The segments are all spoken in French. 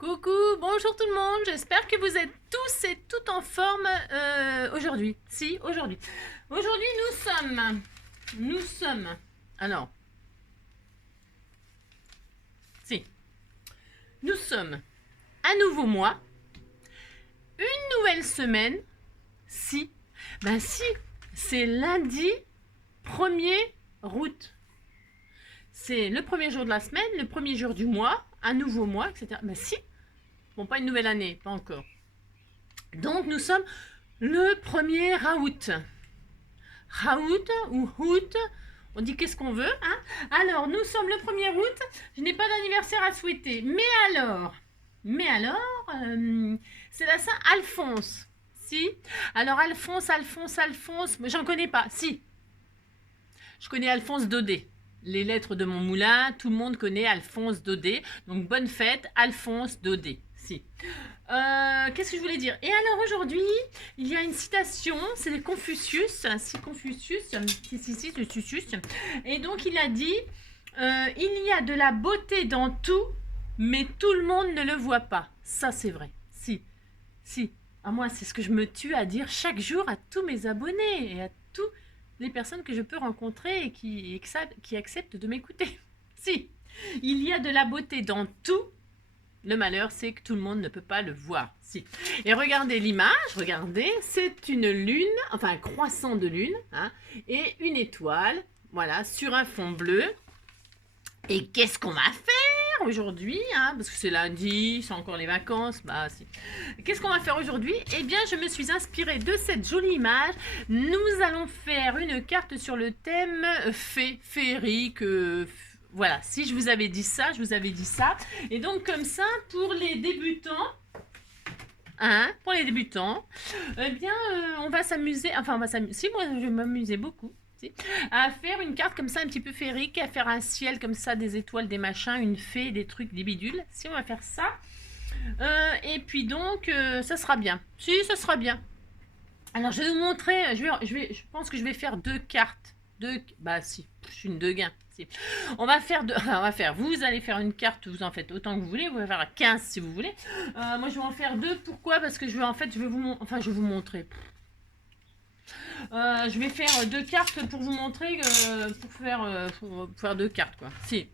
Coucou, bonjour tout le monde, j'espère que vous êtes tous et toutes en forme aujourd'hui. Si, aujourd'hui. Aujourd'hui, nous sommes, alors, si, nous sommes un nouveau mois, une nouvelle semaine, si, si, c'est lundi 1er août. C'est le premier jour de la semaine, le premier jour du mois, un nouveau mois, etc. Si, bon, pas une nouvelle année, pas encore. Donc, nous sommes le 1er août. Raout ou août, on dit qu'est-ce qu'on veut. Hein. Alors, nous sommes le 1er août. Je n'ai pas d'anniversaire à souhaiter. Mais alors, c'est la Saint-Alphonse. Si. Alors, Alphonse, j'en connais pas. Si. Je connais Alphonse Daudet. Les lettres de mon moulin, tout le monde connaît Alphonse Daudet. Donc, bonne fête, Alphonse Daudet. Si. Qu'est-ce que je voulais dire? Et alors aujourd'hui, il y a une citation, c'est de Confucius. Et donc il a dit il y a de la beauté dans tout, mais tout le monde ne le voit pas. Ça c'est vrai. Si. Moi, c'est ce que je me tue à dire chaque jour à tous mes abonnés et à toutes les personnes que je peux rencontrer et qui acceptent de m'écouter. Si. Il y a de la beauté dans tout. Le malheur, c'est que tout le monde ne peut pas le voir. Si. Et regardez l'image, c'est une lune, enfin un croissant de lune, hein, et une étoile, voilà, sur un fond bleu. Et qu'est-ce qu'on va faire aujourd'hui, hein, parce que c'est lundi, c'est encore les vacances, si. Qu'est-ce qu'on va faire aujourd'hui? Eh bien, je me suis inspirée de cette jolie image. Nous allons faire une carte sur le thème féerique, voilà, si je vous avais dit ça, Et donc, comme ça, pour les débutants, eh bien, on va s'amuser, si, moi, je vais m'amuser beaucoup, à faire une carte comme ça, un petit peu féerique, à faire un ciel comme ça, des étoiles, des machins, une fée, des trucs, des bidules. Si, on va faire ça. Et puis donc, ça sera bien. Si, ça sera bien. Alors, je vais vous montrer, je pense que je vais faire deux cartes. Si, je suis une deguin. Vous allez faire une carte, vous en faites autant que vous voulez, vous pouvez faire 15 si vous voulez. Moi je vais en faire deux, pourquoi? Parce que je vais vous montrer. Je vais faire deux cartes pour vous montrer, pour faire deux cartes quoi. Si.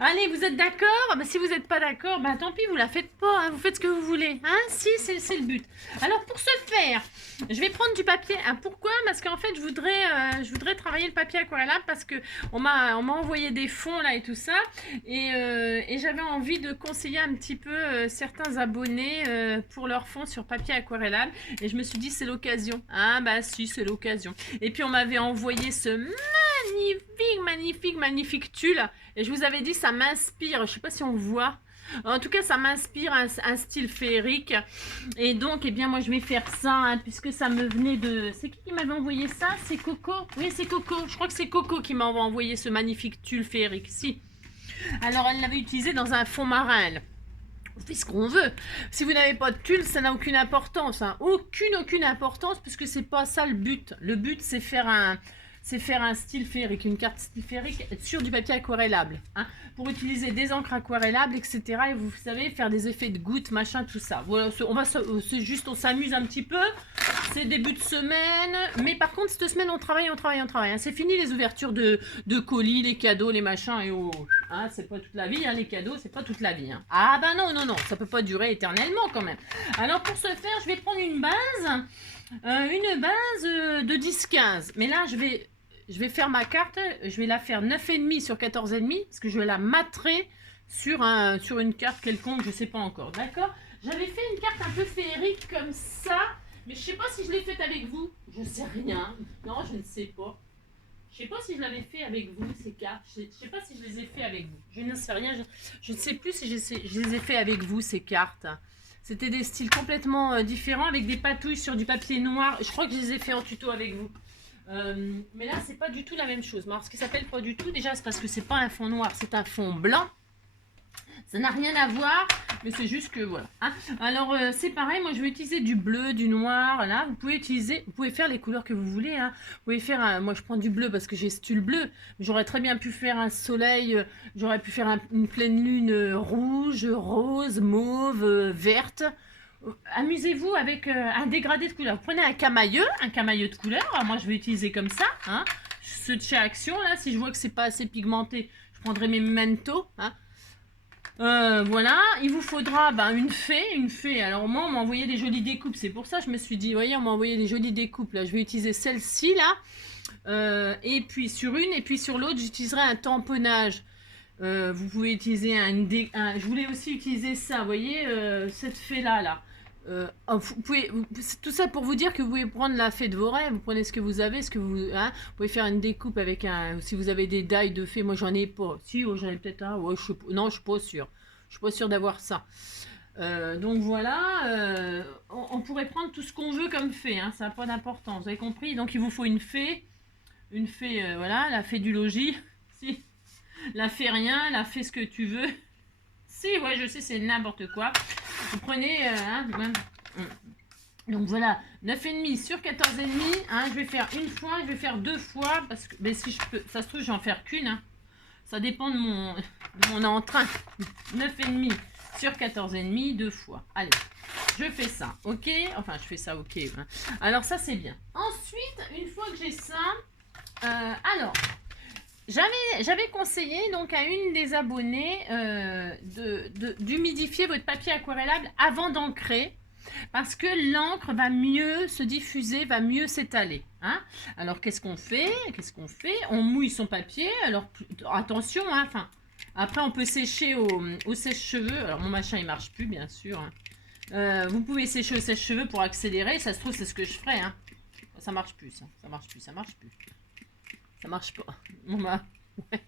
Allez, vous êtes d'accord? Si vous n'êtes pas d'accord, tant pis, vous la faites pas, hein, vous faites ce que vous voulez. Hein, si, c'est le but. Alors, pour ce faire, je vais prendre du papier. Pourquoi? Parce qu'en fait, je voudrais travailler le papier aquarellable parce que on m'a envoyé des fonds là et tout ça. Et j'avais envie de conseiller un petit peu certains abonnés pour leurs fonds sur papier aquarellable. Et je me suis dit, c'est l'occasion. Si, c'est l'occasion. Et puis, on m'avait envoyé ce magnifique tulle. Et je vous avais dit, ça m'inspire, je sais pas si on voit. En tout cas, ça m'inspire un style féerique. Et donc, eh bien, moi, je vais faire ça, puisque ça me venait de... C'est qui m'avait envoyé ça? C'est Coco? Oui, c'est Coco. Je crois que c'est Coco qui m'a envoyé ce magnifique tulle féerique. Si. Alors, elle l'avait utilisé dans un fond marin, elle. On fait ce qu'on veut. Si vous n'avez pas de tulle, ça n'a aucune importance. Aucune importance, puisque c'est pas ça le but. Le but, c'est faire un style féerique, une carte style féerique sur du papier aquarellable, pour utiliser des encres aquarellables, etc. Et vous savez, faire des effets de gouttes, machin, tout ça. Voilà, c'est juste, on s'amuse un petit peu. C'est début de semaine, mais par contre, cette semaine, on travaille. C'est fini les ouvertures de colis, les cadeaux, les machins, et c'est pas toute la vie, les cadeaux, c'est pas toute la vie. Non, ça peut pas durer éternellement quand même. Alors, pour ce faire, je vais prendre une base de 10-15. Mais là, je vais faire ma carte, je vais la faire 9,5 sur 14,5 parce que je vais la matrer sur une carte quelconque, je sais pas encore, d'accord? J'avais fait une carte un peu féerique comme ça, mais je sais pas si je l'ai faite avec vous, je sais rien, non, je ne sais pas. Je sais pas si je l'avais fait avec vous, ces cartes, je sais pas si je les ai fait avec vous, je ne sais rien, je ne sais plus si je les ai fait avec vous, ces cartes. C'était des styles complètement différents avec des patouilles sur du papier noir. Je crois que je les ai fait en tuto avec vous. Mais là, c'est pas du tout la même chose. Alors, ce qui s'appelle pas du tout, déjà, c'est parce que c'est pas un fond noir, c'est un fond blanc. Ça n'a rien à voir, mais c'est juste que voilà. Hein. Alors c'est pareil, moi je vais utiliser du bleu, du noir. Là, vous pouvez faire les couleurs que vous voulez. Hein. Vous pouvez faire, moi je prends du bleu parce que j'ai style bleu. J'aurais très bien pu faire un soleil, j'aurais pu faire une pleine lune rouge, rose, mauve, verte. Amusez-vous avec un dégradé de couleurs. Vous prenez un camailleux de couleur. Alors, moi je vais utiliser comme ça. Hein. Ceux de chez Action là, si je vois que c'est pas assez pigmenté, je prendrai mes Memento. Hein. Voilà, il vous faudra une fée. Alors moi, on m'a envoyé des jolies découpes. C'est pour ça que je me suis dit, voyez, on m'a envoyé des jolies découpes. Là, je vais utiliser celle-ci là, et puis sur une, et puis sur l'autre, j'utiliserai un tamponnage. Vous pouvez utiliser je voulais aussi utiliser ça. Vous voyez, cette fée là. Tout ça pour vous dire que vous pouvez prendre la fée de vos rêves. Vous prenez ce que vous avez, vous pouvez faire une découpe avec si vous avez des die de fées. Moi j'en ai pas. Si, j'en ai peut-être un. Ouais, non, je suis pas sûre. Je suis pas sûre d'avoir ça. Donc voilà, on pourrait prendre tout ce qu'on veut comme fée. Hein, ça n'a pas d'importance. Vous avez compris? Donc il vous faut une fée, voilà, la fée du logis. Si, la fée rien, la fée ce que tu veux. Si, ouais, je sais, c'est n'importe quoi. Vous prenez, donc voilà, 9,5 sur 14,5. Hein, je vais faire une fois, je vais faire 2 fois, parce que, mais si je peux, ça se trouve, je vais en faire qu'une. Hein. Ça dépend de mon entrain. 9,5 sur 14,5, 2 fois. Allez, je fais ça, ok? Enfin, je fais ça, ok. Hein. Alors, ça, c'est bien. Ensuite, une fois que j'ai ça, alors... J'avais conseillé donc à une des abonnées d'humidifier votre papier aquarellable avant d'ancrer parce que l'encre va mieux se diffuser, va mieux s'étaler. Hein. Alors qu'est-ce qu'on fait? On mouille son papier. Alors attention, hein, après on peut sécher au sèche-cheveux. Alors mon machin il marche plus bien sûr. Hein. Vous pouvez sécher au sèche-cheveux pour accélérer. Ça se trouve c'est ce que je ferai. Hein. Ça marche plus, ça marche plus. Ça marche pas. Ouais.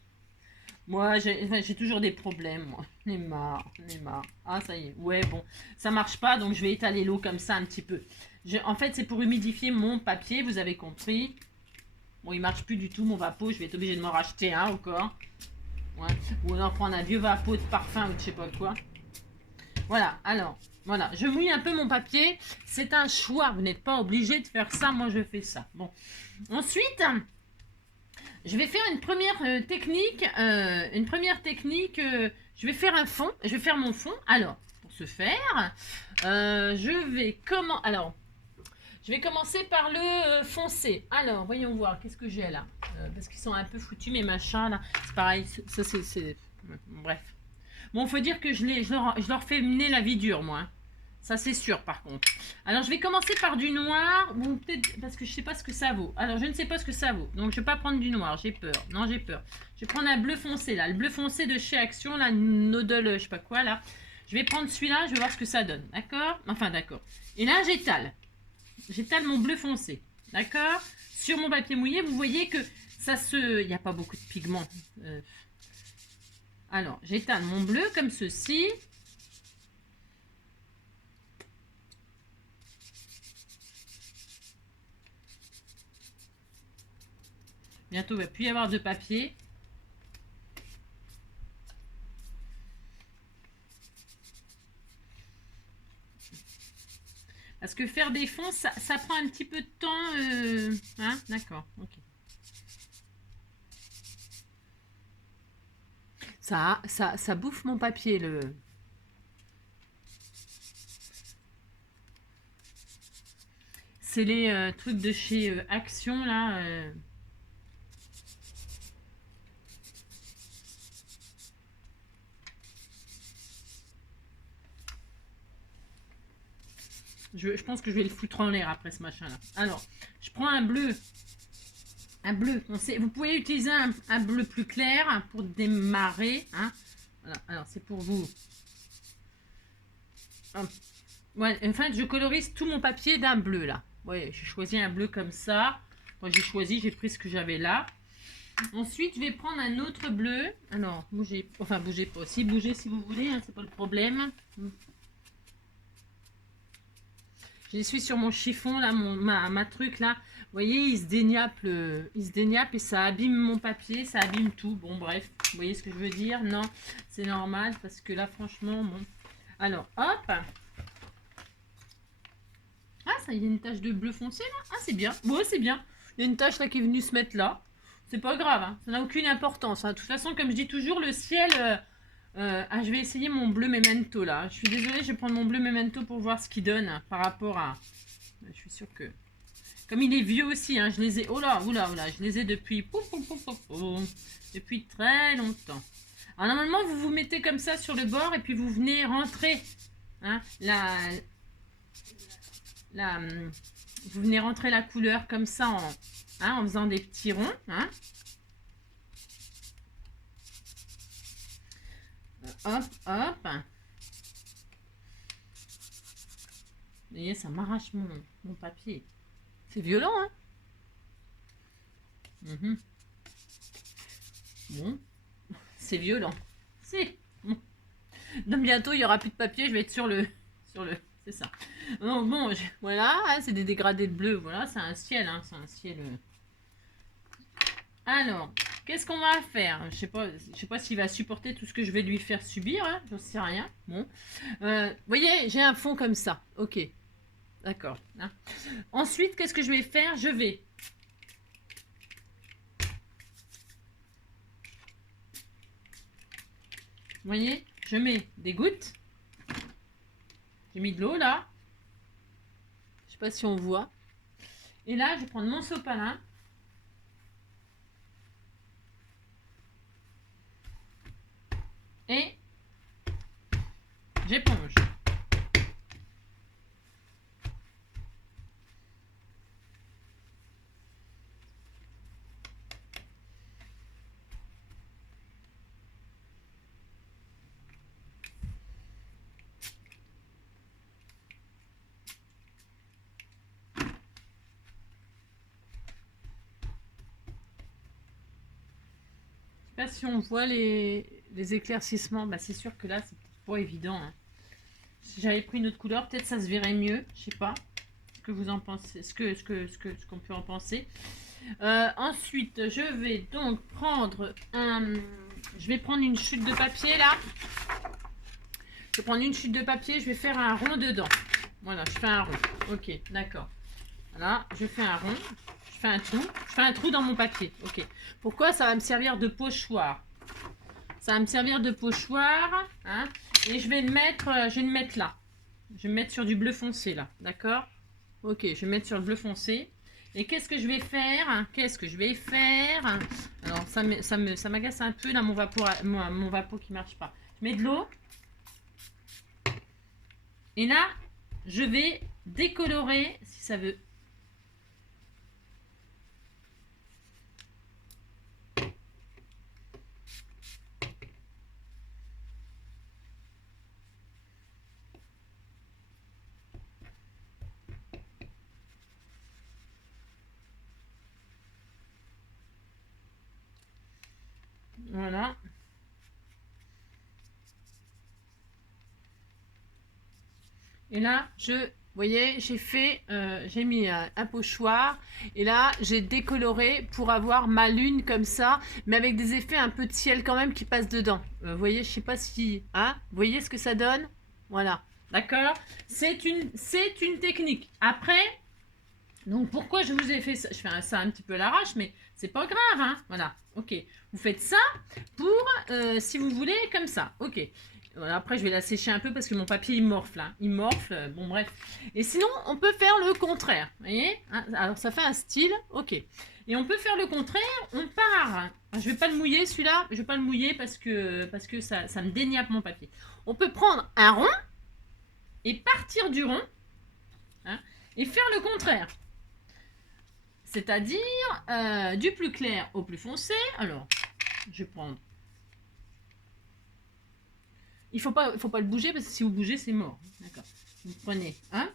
Moi, j'ai toujours des problèmes, moi. J'en ai marre. Ah, ça y est. Ouais, bon. Ça marche pas, donc je vais étaler l'eau comme ça un petit peu. En fait, c'est pour humidifier mon papier, vous avez compris. Bon, il marche plus du tout, mon vapeau. Je vais être obligée de m'en racheter un encore. Ouais. Ou alors prendre un vieux vapeau de parfum ou de je sais pas quoi. Voilà, alors... Voilà, je mouille un peu mon papier. C'est un choix. Vous n'êtes pas obligé de faire ça. Moi, je fais ça. Bon. Ensuite... Je vais faire une première technique. Je vais faire un fond. Je vais faire mon fond. Alors, pour ce faire, je vais commencer par le foncé. Alors, voyons voir. Qu'est-ce que j'ai là parce qu'ils sont un peu foutus, mes machins là. C'est pareil. Ça, c'est... Bref. Bon, faut dire que je leur fais mener la vie dure, moi. Hein. Ça, c'est sûr, par contre. Alors, je vais commencer par du noir. Ou peut-être parce que je ne sais pas ce que ça vaut. Alors, je ne sais pas ce que ça vaut. Donc, je ne vais pas prendre du noir. J'ai peur. Non, j'ai peur. Je vais prendre un bleu foncé, là. Le bleu foncé de chez Action, là. Nodal, je ne sais pas quoi, là. Je vais prendre celui-là. Je vais voir ce que ça donne. D'accord? Enfin, d'accord. Et là, j'étale. J'étale mon bleu foncé. D'accord? Sur mon papier mouillé, vous voyez que ça se... Il n'y a pas beaucoup de pigments. Alors, j'étale mon bleu comme ceci. Bientôt, il ne va plus y avoir de papier. Parce que faire des fonds, ça prend un petit peu de temps. Hein? D'accord, ok. Ça bouffe mon papier, le... C'est les trucs de chez Action, là. Je pense que je vais le foutre en l'air après ce machin-là. Alors, je prends un bleu. Un bleu. Vous pouvez utiliser un bleu plus clair pour démarrer. Hein. Voilà. Alors, c'est pour vous. Ouais, en fait, je colorise tout mon papier d'un bleu, là. Ouais, j'ai choisi un bleu comme ça. Moi, j'ai pris ce que j'avais là. Ensuite, je vais prendre un autre bleu. Alors, bougez pas. Si, bougez si vous voulez, hein, c'est pas le problème. Je suis sur mon chiffon, là, ma truc, là. Vous voyez, il se déniappe et ça abîme mon papier, ça abîme tout. Bon, bref, vous voyez ce que je veux dire? Non, c'est normal, parce que là, franchement, bon. Alors, hop. Ah, ça, il y a une tache de bleu foncé, là. Ah, c'est bien. Ouais, c'est bien. Il y a une tache, là, qui est venue se mettre là. C'est pas grave, hein. Ça n'a aucune importance, hein. De toute façon, comme je dis toujours, le ciel... je vais essayer mon bleu memento là. Je suis désolée, je vais prendre mon bleu memento pour voir ce qu'il donne par rapport à... Je suis sûre que... Comme il est vieux aussi, hein, je les ai... Oh là, oula, oula, je les ai depuis... Depuis très longtemps. Alors normalement, vous vous mettez comme ça sur le bord et puis vous venez rentrer. Hein, vous venez rentrer la couleur comme ça en faisant des petits ronds. Hein. Hop, hop. Vous voyez, ça m'arrache mon papier. C'est violent, hein? Bon, c'est violent. C'est... Bon. Donc bientôt, il n'y aura plus de papier, je vais être sur le... C'est ça. Donc bon, voilà, hein, c'est des dégradés de bleu. Voilà, c'est un ciel, hein, c'est un ciel... Alors, qu'est-ce qu'on va faire? Je sais pas s'il va supporter tout ce que je vais lui faire subir, hein, j'en sais rien. Bon, vous voyez, j'ai un fond comme ça. Ok, d'accord. Hein. Ensuite, qu'est-ce que je vais faire? Je vais... Vous voyez, je mets des gouttes. J'ai mis de l'eau là. Je sais pas si on voit. Et là, je vais prendre mon sopalin. Et j'éponge. Je sais pas si on voit les éclaircissements. Bah, c'est sûr que là, c'est pas évident. Hein. Si j'avais pris une autre couleur, peut-être ça se verrait mieux. Je sais pas ce que vous en pensez, ce qu'on peut en penser. Ensuite, je vais donc prendre je vais prendre une chute de papier là. Je vais prendre une chute de papier. Je vais faire un rond dedans. Voilà, je fais un rond. Ok, d'accord. Voilà, je fais un rond. Je fais un trou. Je fais un trou dans mon papier. Ok. Pourquoi? Ça va me servir de pochoir. Ça va me servir de pochoir. Hein, et je vais le mettre là. Je vais me mettre sur du bleu foncé là. D'accord? Ok, je vais mettre sur le bleu foncé. Et qu'est-ce que je vais faire? Qu'est-ce que je vais faire? Alors, ça m'agace un peu là, mon vapeau qui marche pas. Je mets de l'eau. Et là, je vais décolorer, si ça veut. Voilà. Et là, vous voyez, j'ai mis un pochoir. Et là, j'ai décoloré pour avoir ma lune comme ça, mais avec des effets un peu de ciel quand même qui passent dedans. Vous voyez, je sais pas si... Hein, vous voyez ce que ça donne? Voilà. D'accord? C'est une technique. Après, donc pourquoi je vous ai fait ça? Je fais ça un petit peu à l'arrache, mais c'est pas grave, hein? Voilà. Ok. Vous faites ça pour, si vous voulez, comme ça. Ok. Voilà, après, je vais la sécher un peu parce que mon papier, il morfle. Hein. Il morfle, bon bref. Et sinon, on peut faire le contraire. Vous voyez? Alors, ça fait un style. Ok. Et on peut faire le contraire. On part. Je vais pas le mouiller, celui-là. Je vais pas le mouiller parce que ça me déniappe mon papier. On peut prendre un rond et partir du rond. Hein, et faire le contraire. C'est-à-dire du plus clair au plus foncé. Alors, je vais prendre... Il faut pas le bouger parce que si vous bougez, c'est mort. D'accord. Vous prenez un.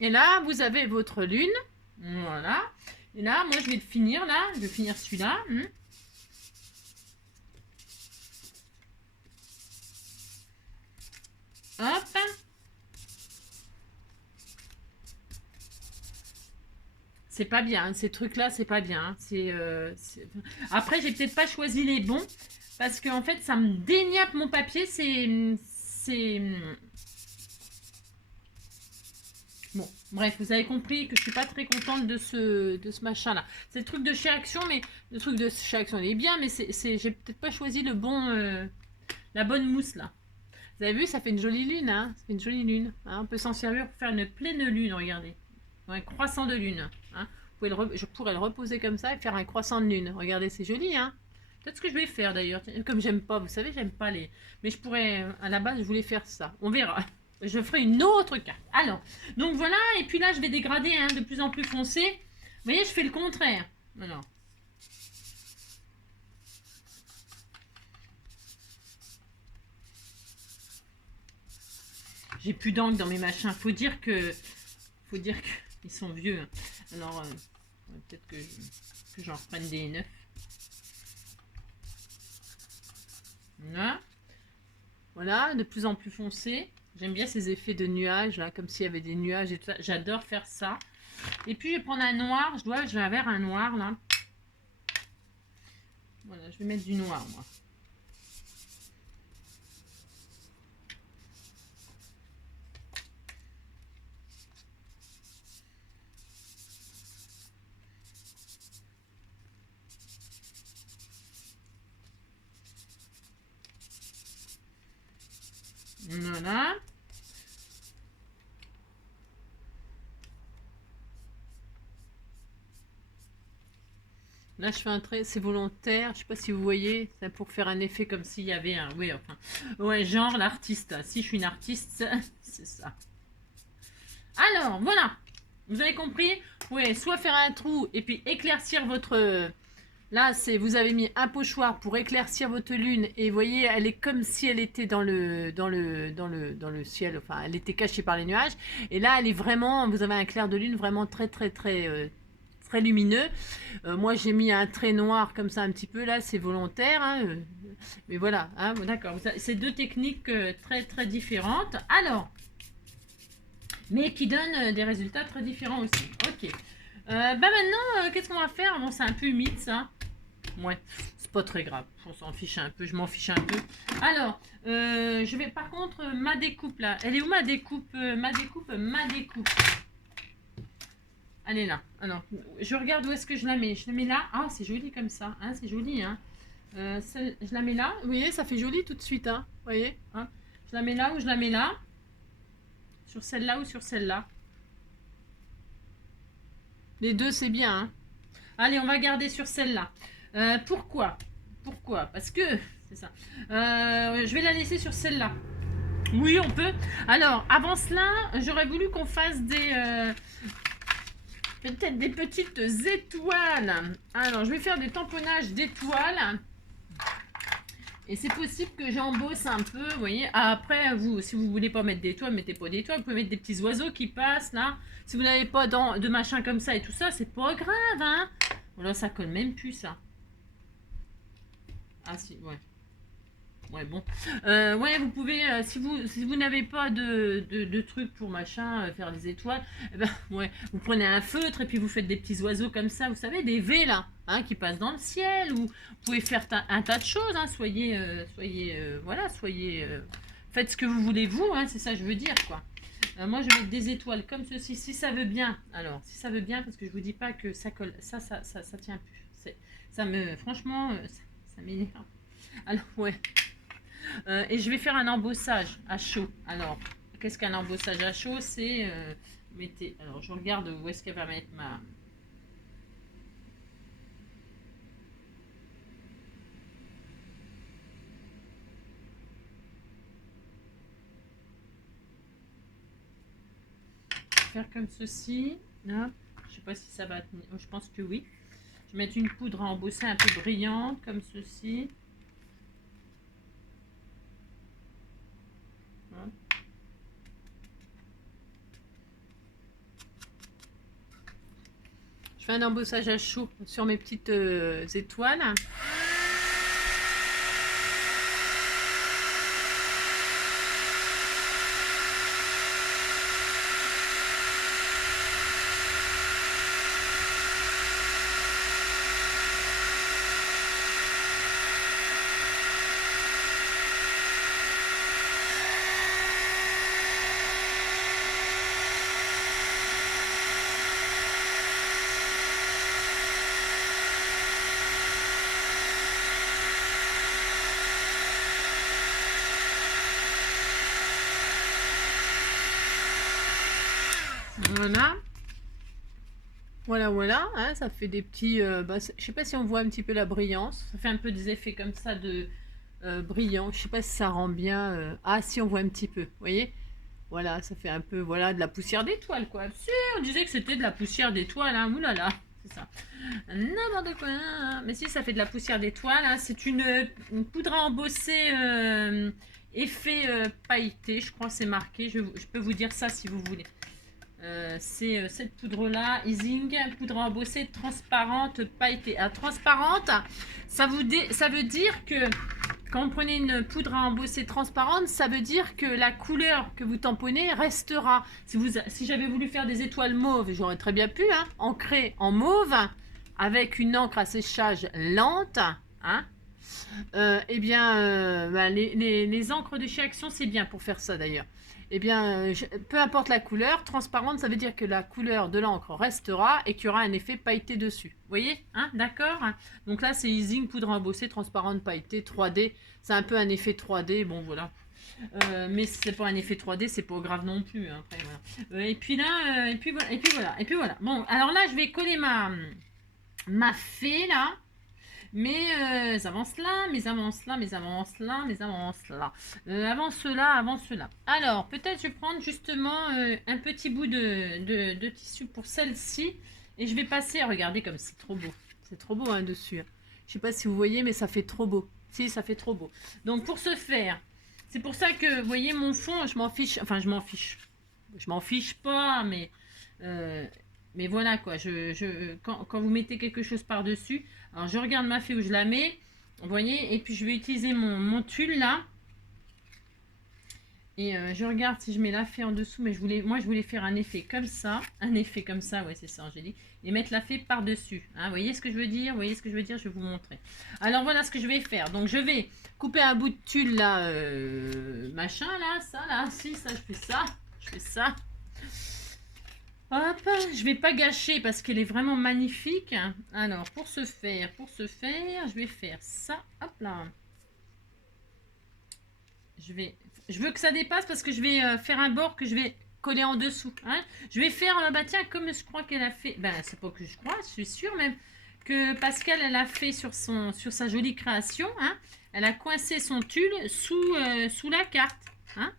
Et là, vous avez votre lune. Voilà. Et là, moi, je vais le finir, là. Je vais finir celui-là. Hop. C'est pas bien. Hein, ces trucs-là, c'est pas bien. Hein. Après, j'ai peut-être pas choisi les bons. Parce qu'en fait, ça me déniappe mon papier. Bon, bref, vous avez compris que je suis pas très contente de ce machin-là. C'est le truc de chez Action, mais le truc de chez Action, il est bien, mais j'ai peut-être pas choisi le bon, la bonne mousse, là. Vous avez vu, ça fait une jolie lune, hein. Ça fait une jolie lune. Hein. On peut s'en servir pour faire une pleine lune, regardez. Un croissant de lune. Hein. Je pourrais le reposer comme ça et faire un croissant de lune. Regardez, c'est joli, hein. Peut-être ce que je vais faire d'ailleurs. Comme j'aime pas, vous savez, j'aime pas les. Mais je pourrais, à la base, je voulais faire ça. On verra. Je ferai une autre carte. Alors, donc voilà. Et puis là, je vais dégrader hein, de plus en plus foncé. Vous voyez, je fais le contraire. Alors. J'ai plus d'encre dans mes machins. Faut dire que ils sont vieux. Hein. Alors, peut-être que j'en reprenne des neufs. Voilà. Voilà, de plus en plus foncé. J'aime bien ces effets de nuages, là, comme s'il y avait des nuages et tout ça. J'adore faire ça. Et puis, je vais prendre un noir. Je vais avoir un noir, là. Voilà, je vais mettre du noir, moi. Voilà. Là, je fais un trait, c'est volontaire. Je sais pas si vous voyez, c'est pour faire un effet comme s'il y avait un. Oui, enfin. Ouais, genre l'artiste. Si je suis une artiste, c'est ça. Alors, voilà. Vous avez compris? Vous pouvez soit faire un trou et puis éclaircir votre. Là, vous avez mis un pochoir pour éclaircir votre lune et vous voyez, elle est comme si elle était dans le ciel. Enfin, elle était cachée par les nuages. Et là, elle est vraiment. Vous avez un clair de lune vraiment très très très très lumineux. Moi, j'ai mis un trait noir comme ça un petit peu. Là, c'est volontaire. Hein, mais voilà. Hein, d'accord. C'est deux techniques très très différentes. Alors, mais qui donnent des résultats très différents aussi. Ok. Bah maintenant, qu'est-ce qu'on va faire? Bon, c'est un peu humide ça. Ouais, c'est pas très grave. On s'en fiche un peu. Je m'en fiche un peu. Alors, je vais par contre ma découpe là. Elle est où ma découpe? Ma découpe. Elle est là. Alors, je regarde où est-ce que je la mets. Je la mets là. Ah, c'est joli comme ça. Hein, c'est joli. Hein. Je la mets là. Vous voyez, ça fait joli tout de suite. Hein. Vous voyez hein. Je la mets là ou je la mets là. Sur celle-là ou sur celle-là. Les deux, c'est bien. Hein. Allez, on va garder sur celle-là. Pourquoi? Parce que, c'est ça. Je vais la laisser sur celle-là. Oui, on peut. Alors, avant cela, j'aurais voulu qu'on fasse peut-être des petites étoiles. Alors, je vais faire des tamponnages d'étoiles. Et c'est possible que j'embosse un peu, vous voyez. Après, si vous voulez pas mettre d'étoiles, mettez pas d'étoiles. Vous pouvez mettre des petits oiseaux qui passent, là. Si vous n'avez pas de machin comme ça et tout ça, c'est pas grave, hein. Voilà, ça colle même plus, ça. Ah, si, ouais. Ouais, bon. Ouais, vous pouvez, si vous n'avez pas de trucs pour machin, faire des étoiles, eh ben, ouais, vous prenez un feutre et puis vous faites des petits oiseaux comme ça, vous savez, des V là, hein, qui passent dans le ciel, ou vous pouvez faire un tas de choses, hein, voilà, faites ce que vous voulez vous, hein, c'est ça que je veux dire, quoi. Moi, je vais mettre des étoiles comme ceci, si ça veut bien. Alors, si ça veut bien, parce que je vous dis pas que ça colle, ça tient plus. Franchement, ça m'énerve. Alors, ouais. Et je vais faire un embossage à chaud. Alors, qu'est-ce qu'un embossage à chaud? C'est mettez. Alors, je regarde où est-ce qu'elle va mettre ma. Faire comme ceci. Là. Je sais pas si ça va tenir. Je pense que oui. Je vais mettre une poudre à embosser un peu brillante comme ceci. fais un embossage à chaud sur mes petites étoiles. Voilà. Voilà, hein, ça fait des petits... je sais pas si on voit un petit peu la brillance. Ça fait un peu des effets comme ça de brillant. Je sais pas si ça rend bien... Ah si, on voit un petit peu, vous voyez. Voilà, ça fait un peu, voilà, de la poussière d'étoile, quoi. Si, on disait que c'était de la poussière d'étoile, hein. Oulala, c'est ça. N'importe quoi. Mais si, ça fait de la poussière d'étoile, hein. C'est une poudre à embosser effet pailleté, je crois que c'est marqué. Je peux vous dire ça si vous voulez. C'est cette poudre là, Easing, poudre à embosser transparente pailletée. Alors, transparente, ça veut dire que quand vous prenez une poudre à embosser transparente, ça veut dire que la couleur que vous tamponnez restera. Si j'avais voulu faire des étoiles mauves, j'aurais très bien pu ancrer en mauve avec une encre à séchage lente, hein. Les encres de chez Action, c'est bien pour faire ça d'ailleurs. Peu importe la couleur, transparente, ça veut dire que la couleur de l'encre restera et qu'il y aura un effet pailleté dessus. Vous voyez, hein, d'accord. Donc là, c'est Easing, poudre embossée, transparente, pailletée, 3D. C'est un peu un effet 3D, bon voilà. Mais c'est pas un effet 3D, c'est pas grave non plus. Après, voilà. Et puis voilà. Bon, alors là, je vais coller ma fée là. Mais avant cela. Avant cela. Alors, peut-être je vais prendre justement un petit bout de tissu pour celle-ci. Et je vais passer, regardez comme c'est trop beau. C'est trop beau hein, dessus. Je sais pas si vous voyez, mais ça fait trop beau. Si, ça fait trop beau. Donc, pour ce faire, c'est pour ça que, vous voyez, mon fond, je m'en fiche. Enfin, je m'en fiche. Je m'en fiche pas, mais voilà quoi, quand vous mettez quelque chose par-dessus, alors je regarde ma fée où je la mets, vous voyez, et puis je vais utiliser mon tulle là. Et je regarde si je mets la fée en dessous, mais moi je voulais faire un effet comme ça, ouais c'est ça Angélique, et mettre la fée par-dessus. Hein, vous voyez ce que je veux dire, je vais vous montrer. Alors voilà ce que je vais faire, donc je vais couper un bout de tulle là, machin là, si ça je fais ça. Hop, je vais pas gâcher parce qu'elle est vraiment magnifique. Alors, pour ce faire, je vais faire ça. Hop là. Je veux que ça dépasse parce que je vais faire un bord que je vais coller en dessous. Hein. Je vais faire, tiens, comme je crois qu'elle a fait. Ben, c'est pas que je crois, je suis sûre même que Pascal, elle a fait sur sa jolie création. Hein. Elle a coincé son tulle sous la carte. Hein.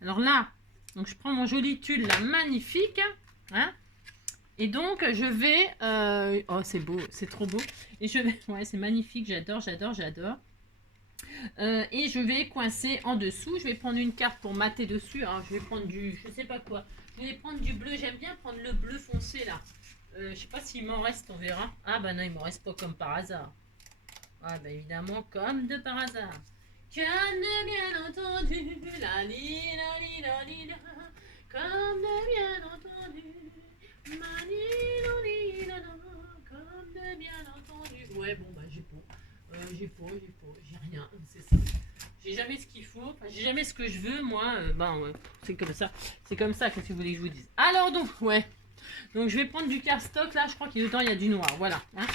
Alors là. Donc, je prends mon joli tulle, là, magnifique. Hein, et donc, je vais... oh, c'est beau, c'est trop beau. Et je vais... Ouais, c'est magnifique, j'adore. Et je vais coincer en dessous. Je vais prendre une carte pour mater dessus. Alors, je vais prendre du... Je sais pas quoi. Je vais prendre du bleu. J'aime bien prendre le bleu foncé, là. Je sais pas s'il m'en reste, on verra. Ah, bah non, il m'en reste pas comme par hasard. Ah, bah évidemment, comme de par hasard. Comme de bien entendu, la li la li la li la, comme de bien entendu, ma li la li la la, comme de bien entendu. Ouais, bon, bah j'ai rien, c'est ça. J'ai jamais ce qu'il faut, enfin, j'ai jamais ce que je veux, moi, ouais, c'est comme ça, qu'est-ce que vous voulez que je vous dise. Alors donc, ouais. Donc je vais prendre du cardstock là, je crois qu'il dedans il y a du noir, voilà. Hein.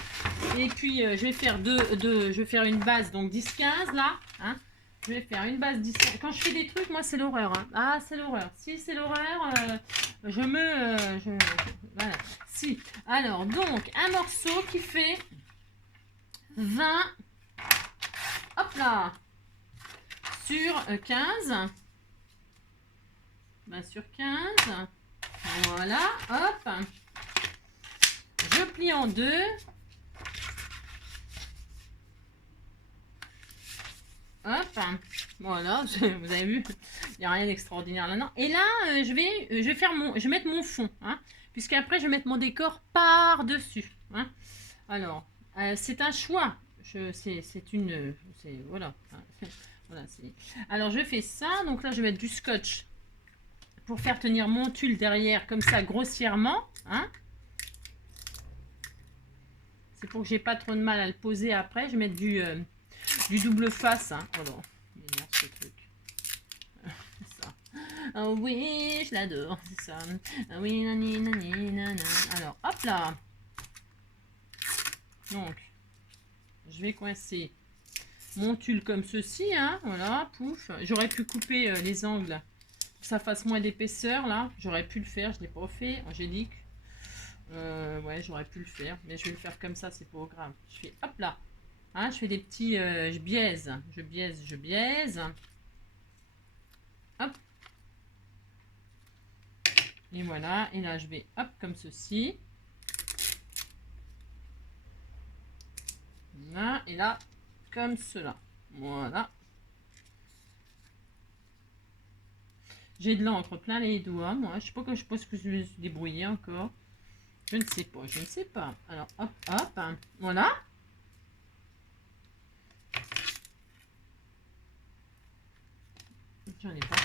Et puis je vais faire je vais faire une base donc 10-15 là. Hein. Je vais faire une base 10-15. Quand je fais des trucs, moi c'est l'horreur. Hein. Ah c'est l'horreur. Si c'est l'horreur, voilà. Si. Alors donc un morceau qui fait 20. Hop là. Sur 15. Ben, sur 15. Voilà, hop. Je plie en deux. Hop, voilà, vous avez vu, il n'y a rien d'extraordinaire là-dedans. Et là, je vais mettre mon fond. Hein. puisqu'après je vais mettre mon décor par-dessus. Hein. Alors, c'est un choix. Voilà. Hein. Voilà, alors je fais ça, donc là je vais mettre du scotch pour faire tenir mon tulle derrière comme ça grossièrement. Hein. C'est pour que j'ai pas trop de mal à le poser après. Je vais mettre du double face. Hein. Oh non, merde ce truc. C'est ça. Oh oui, je l'adore, c'est ça. Ah oui, nani, nani, nana. Alors, hop là. Donc, je vais coincer mon tulle comme ceci, hein, voilà, pouf. J'aurais pu couper les angles, que ça fasse moins d'épaisseur, là. J'aurais pu le faire, je ne l'ai pas fait, Angélique. Ouais, j'aurais pu le faire, mais je vais le faire comme ça, c'est pas grave. Je fais, hop là. Hein, je fais des petits, je biaise. Hop. Et voilà, et là, je vais, hop, comme ceci. Voilà, et là, comme cela. Voilà. J'ai de l'encre plein les doigts, moi. Je sais pas je pense que je vais me débrouiller encore. Je ne sais pas, je ne sais pas. Alors, hop, hop. Hein. Voilà. J'en ai pas.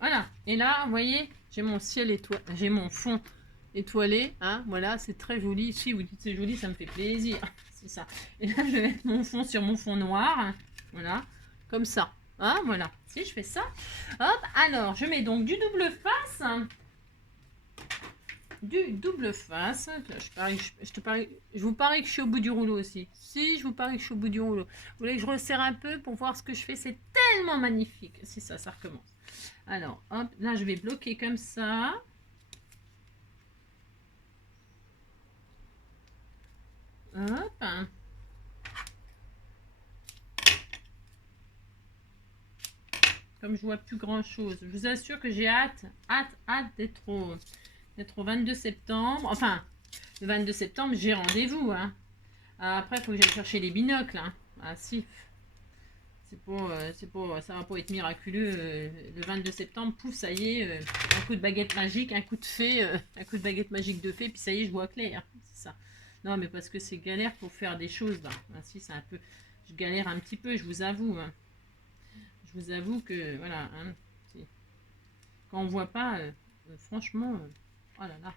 Voilà. Et là, vous voyez, j'ai mon ciel étoilé. J'ai mon fond étoilé. Hein. Voilà, c'est très joli. Si vous dites c'est joli, ça me fait plaisir. C'est ça. Et là, je vais mettre mon fond sur mon fond noir. Hein. Voilà. Comme ça. Hein, voilà. Si je fais ça. Hop. Alors, je mets donc du double face. Du double face. Je vous parie que je suis au bout du rouleau aussi. Si, je vous parie que je suis au bout du rouleau. Vous voulez que je resserre un peu pour voir ce que je fais? C'est tellement magnifique. C'est ça, ça recommence. Alors, hop, là, je vais bloquer comme ça. Hop. Comme je vois plus grand chose. Je vous assure que j'ai hâte d'être au 22 septembre. Enfin, le 22 septembre, j'ai rendez-vous. Hein. Après, il faut que j'aille chercher les binocles. Hein. Ah si. Ça va pas être miraculeux. Le 22 septembre, pouf, ça y est, un coup de baguette magique, un coup de fée, un coup de baguette magique de fée, puis ça y est, je vois clair. C'est ça. Non, mais parce que c'est galère pour faire des choses là. Ah, si, c'est un peu. Je galère un petit peu, je vous avoue. Hein. Je vous avoue que voilà. Hein, quand on voit pas, franchement, oh là là.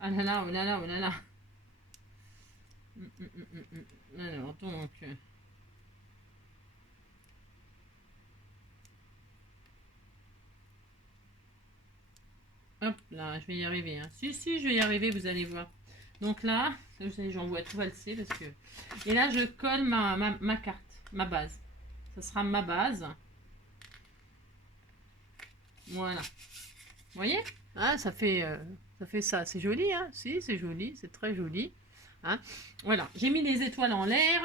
Ah là là, oh là là, oh là là. Alors, donc. Hop là, je vais y arriver. Hein. Si, je vais y arriver, vous allez voir. Donc là, vous savez, j'en vois tout valser parce que. Et là, je colle ma carte, ma base. Ça sera ma base. Voilà. Vous voyez? Ah, ça fait ça. C'est joli, hein? Si, c'est joli, c'est très joli. Hein. Voilà, j'ai mis les étoiles en l'air.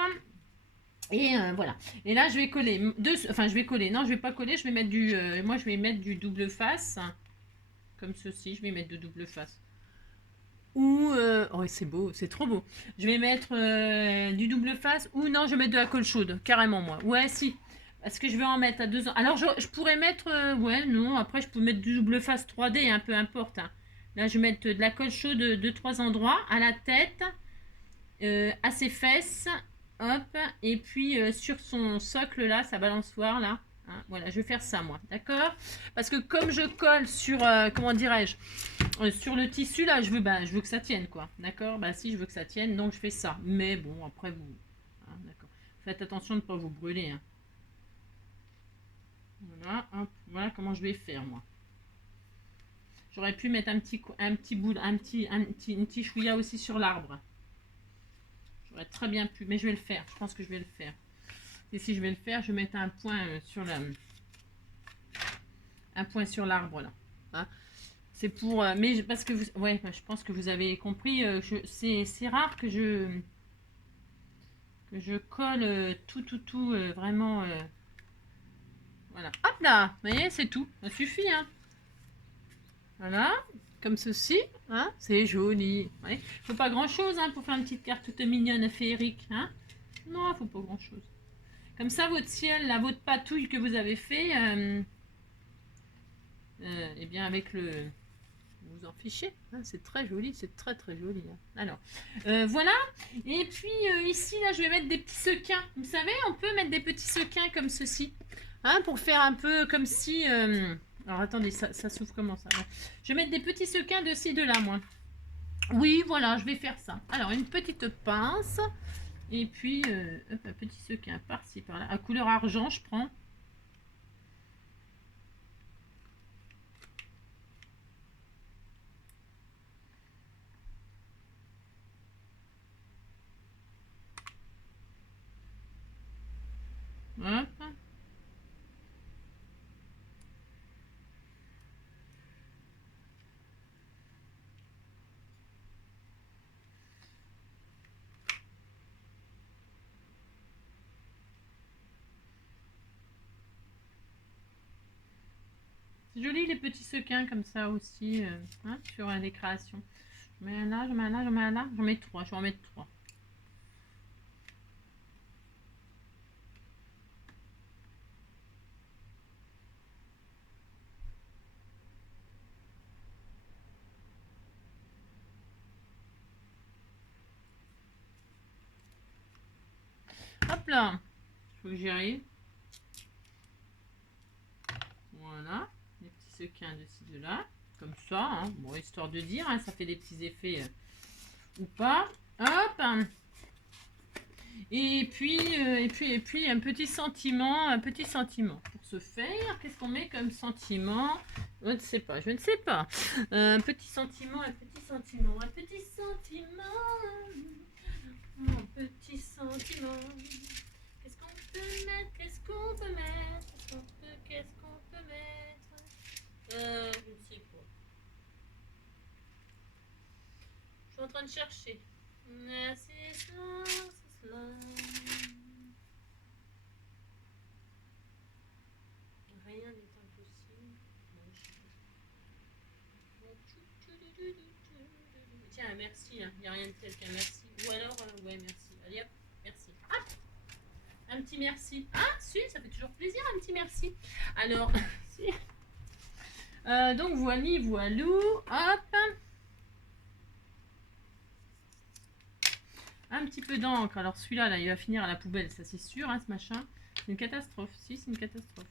Et voilà. Et là, je vais coller enfin, je vais coller. Non, je vais pas coller. Je vais mettre du. Moi, je vais mettre du double face. Comme ceci. Je vais mettre de double face. Ou. Oh, c'est beau. C'est trop beau. Je vais mettre du double face. Ou non, je vais mettre de la colle chaude. Carrément, moi. Ouais, si. Parce que je vais en mettre à 2 ans. Alors, je pourrais mettre. Ouais, non. Après, je peux mettre du double face 3D. Hein, peu importe. Hein. Là, je vais mettre de la colle chaude de 3 endroits. À la tête. À ses fesses. Hop, et puis sur son socle là, sa balançoire là, hein, voilà, je vais faire ça moi, d'accord? Parce que comme je colle sur, comment dirais-je, sur le tissu là, je veux que ça tienne quoi, d'accord? Bah si, je veux que ça tienne, donc je fais ça. Mais bon, après vous, hein, d'accord. Faites attention de ne pas vous brûler. Hein. Voilà, hop, voilà comment je vais faire moi. J'aurais pu mettre un petit chouïa aussi sur l'arbre. J'aurais très bien pu, mais je vais le faire. Je pense que je vais le faire. Et si je vais le faire, je vais mettre un point sur l'arbre là. Hein. C'est pour, mais parce que ouais, je pense que vous avez compris. C'est rare que je colle tout vraiment. Voilà. Hop là, vous voyez, c'est tout. Ça suffit. Hein. Voilà. Comme ceci, hein, c'est joli. Il ne faut pas grand chose hein, pour faire une petite carte toute mignonne, féerique. Hein. Non, il ne faut pas grand chose. Comme ça, votre ciel, là, votre patouille que vous avez fait, eh bien avec le... vous en fichez, hein, c'est très joli, c'est très très joli. Hein. Alors, voilà. Et puis ici, là, je vais mettre des petits sequins. Vous savez, on peut mettre des petits sequins comme ceci, hein, pour faire un peu comme si... Alors, attendez, ça s'ouvre comment ça? Ouais. Je vais mettre des petits sequins de ci, de là, moi. Oui, voilà, je vais faire ça. Alors, une petite pince. Et puis, hop, un petit sequin par-ci, par-là. À couleur argent, je prends. Hop. C'est joli les petits sequins comme ça aussi, hein, sur les créations. Je mets un là, je mets un là, je mets un là. J'en mets trois, je vais en mettre trois. Hop là, il faut que j'y arrive. Voilà, les petits sequins de ci, de là, comme ça. Hein. Bon, histoire de dire, hein, ça fait des petits effets ou pas. Hop. Et puis un petit sentiment, Pour ce faire, qu'est-ce qu'on met comme sentiment? Je ne sais pas, je ne sais pas. Un petit sentiment, un petit sentiment, un petit sentiment. Un petit sentiment. Qu'est-ce qu'on peut mettre? Qu'est-ce qu'on peut mettre? Qu'est-ce qu'on peut mettre? Je ne sais pas. Je suis en train de chercher. C'est cela, c'est cela. Rien n'est impossible. Tiens, merci. Il n'y a rien de tel qu'un merci. Ou alors, ouais, merci. Allez hop, merci. Hop, un petit merci. Ah, si, ça fait toujours plaisir, un petit merci. Alors, si. Donc, voilou. Hop. Un petit peu d'encre. Alors, celui-là, là, il va finir à la poubelle, ça c'est sûr, hein, ce machin. C'est une catastrophe. Si, c'est une catastrophe.